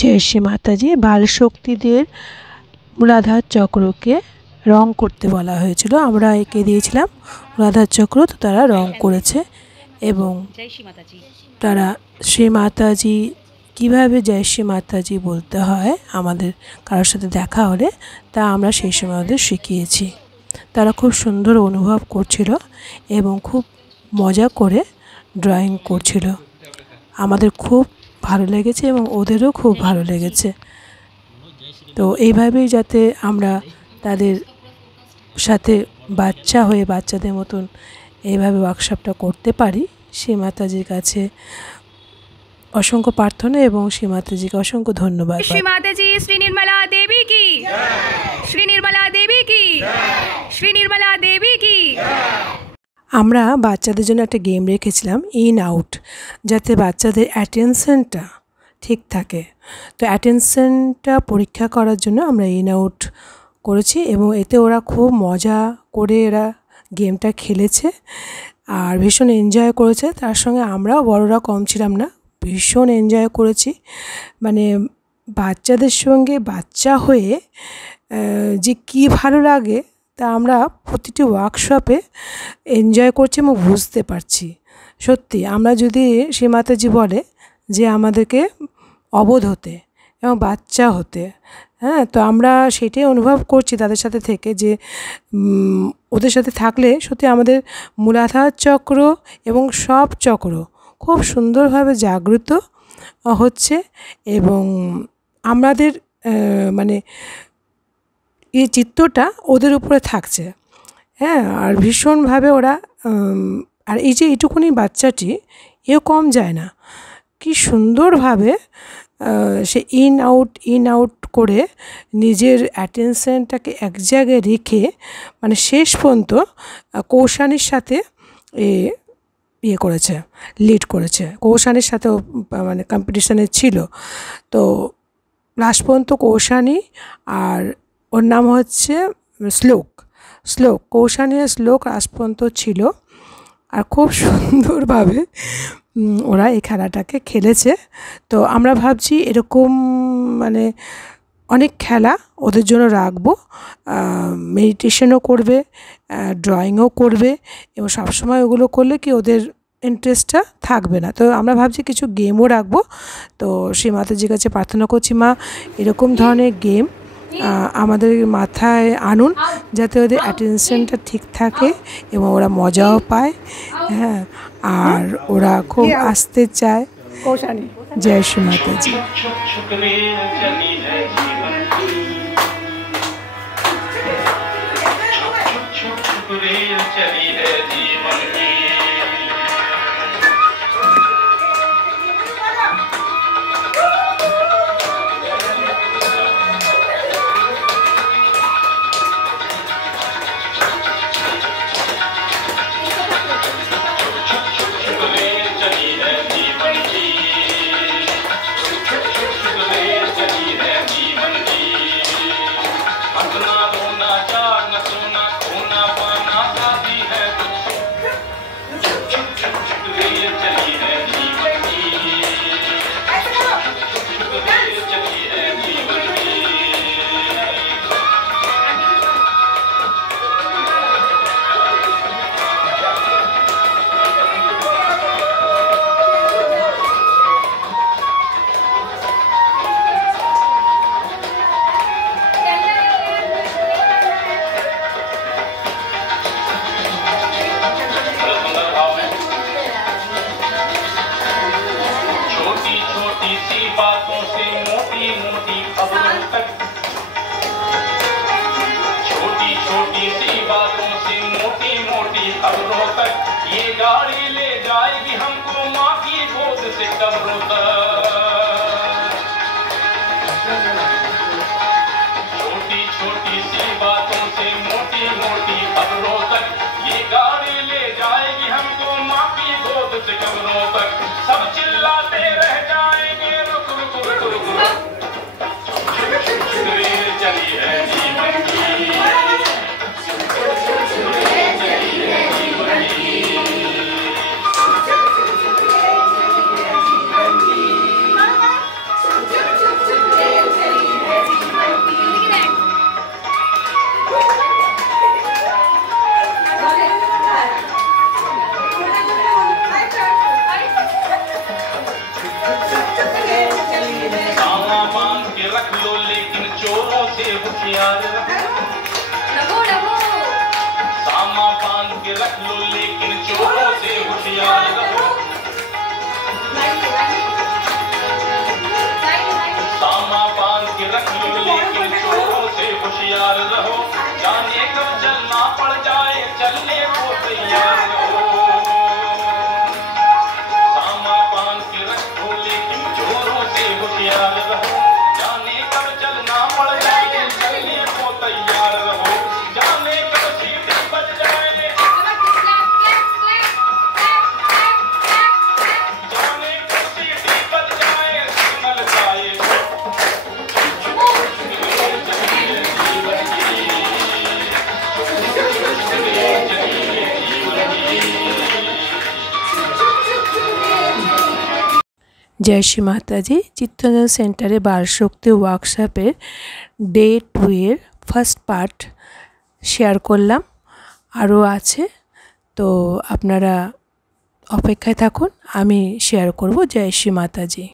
जय श्री माताजी। बाल शक्तिদের মূলাধার চক্রকে রং করতে বলা হয়েছিল। আমরা এঁকে দিয়েছিলাম মূলাধার চক্র, তো তারা রং করেছে এবং তারা শ্রী মাতাজি কীভাবে জয় শ্রী মাতাজি বলতে হয় আমাদের কারোর সাথে দেখা হলে তা আমরা সেই সময় ওদের শিখিয়েছি। তারা খুব সুন্দর অনুভব করছিল এবং খুব মজা করে ড্রয়িং করছিল। আমাদের খুব ভালো লেগেছে এবং ওদেরও খুব ভালো লেগেছে। তো এইভাবেই যাতে আমরা তাদের সাথে বাচ্চা হয়ে বাচ্চাদের মতন এইভাবে ওয়ার্কশপটা করতে পারি, শ্রী মাতাজির কাছে অসংখ্য প্রার্থনা এবং শ্রী মাতাজিকে অসংখ্য ধন্যবাদ। শ্রী মাতাজি, শ্রী নির্মলা দেবী কি, শ্রী নির্মলা দেবী কি, শ্রী নির্মলা দেবী কি। আমরা বাচ্চাদের জন্য একটা গেম রেখেছিলাম, ইন আউট, যাতে বাচ্চাদের অ্যাটেনশনটা ঠিক থাকে। তো অ্যাটেনশনটা পরীক্ষা করার জন্য আমরা ইন আউট করেছি এবং এতে ওরা খুব মজা করে এরা গেমটা খেলেছে আর ভীষণ এনজয় করেছে। তার সঙ্গে আমরাও বড়রা কম ছিলাম না, ভীষণ এনজয় করেছি। মানে বাচ্চাদের সঙ্গে বাচ্চা হয়ে যে কী ভালো লাগে তা আমরা প্রতিটি ওয়ার্কশপে এনজয় করছি এবং বুঝতে পারছি। সত্যি আমরা যদি শ্রী মাতাজি বলে যে আমাদেরকে অবোধ হতে এবং বাচ্চা হতে, হ্যাঁ, তো আমরা সেটাই অনুভব করছি তাদের সাথে থেকে, যে ওদের সাথে থাকলে সত্যি আমাদের মূলাধার চক্র এবং সব চক্র খুব সুন্দরভাবে জাগ্রত হচ্ছে এবং আমাদের মানে এই চিত্তটা ওদের উপরে থাকছে। হ্যাঁ, আর ভীষণভাবে ওরা আর এই যে এইটুকুনি বাচ্চাটি এও কম যায় না, কি সুন্দরভাবে সে ইন আউট করে নিজের অ্যাটেনশনটাকে এক জায়গায় রেখে মানে শেষ পর্যন্ত কৌশানির সাথে ইয়ে করেছে, লিড করেছে। কৌশানির সাথেও মানে কম্পিটিশানে ছিল, তো লাস্ট পর্যন্ত কৌশানি আর ওর নাম হচ্ছে শ্লোক কৌশানি আর শ্লোক লাস্ট পর্যন্ত ছিল। আর খুব সুন্দরভাবে ওরা এই খেলাটাকে খেলেছে। তো আমরা ভাবছি এরকম মানে অনেক খেলা ওদের জন্য রাখবো, মেডিটেশনও করবে, ড্রয়িংও করবে এবং সবসময় ওগুলো করলে কি ওদের ইন্টারেস্টটা থাকবে না। তো আমরা ভাবছি কিছু গেমও রাখবো। তো শ্রী মাতাজির কাছে প্রার্থনা করছি, মা এরকম ধরনের গেম আমাদের মাথায় আনুন যাতে ওদের অ্যাটেনশনটা ঠিক থাকে এবং ওরা মজাও পায়, হ্যাঁ, আর ওরা খুব আসতে চায়। জয় শ্রী মাতাজি। बातों से मोटी मोटी खबरों तक, छोटी छोटी सी बातों से मोटी मोटी खबरों तक, ये गाड़ी ले जाएगी हमको माँ की गोद से कब्रों तक। छोटी छोटी सी बातों से मोटी मोटी खबरों तक, ये गाड़ी ले जाएगी हमको माँ की गोद से कब्रों तक। सब चिल्लाते रह जाएंगे रुक रुक रुक रुक रुक, चली है जीवन की, चली है जीवन की। रख लो लेकिन चोरों से होशियार रहो। सामा बांध के रख लो लेकिन चोरों से होशियार रहो। जाने कब चलना पड़ जाए चलने को तैयार रहो। सामा बांध के रख लो लेकिन चोरों से होशियार रहो। जाने कब चलना पड़ जाए चलने को तैयार रहो। जाने कब सीटी बज जाए, जाने कब सीटी बज जाए सिग्नल गाए। জয় শ্রী মাতাজি। চিত্তরঞ্জন সেন্টারে বালশক্তি ওয়ার্কশপের ডে 2 এর ফার্স্ট পার্ট শেয়ার করলাম, আরও আছে, তো আপনারা অপেক্ষায় থাকুন, আমি শেয়ার করব। জয় শ্রী মাতাজি।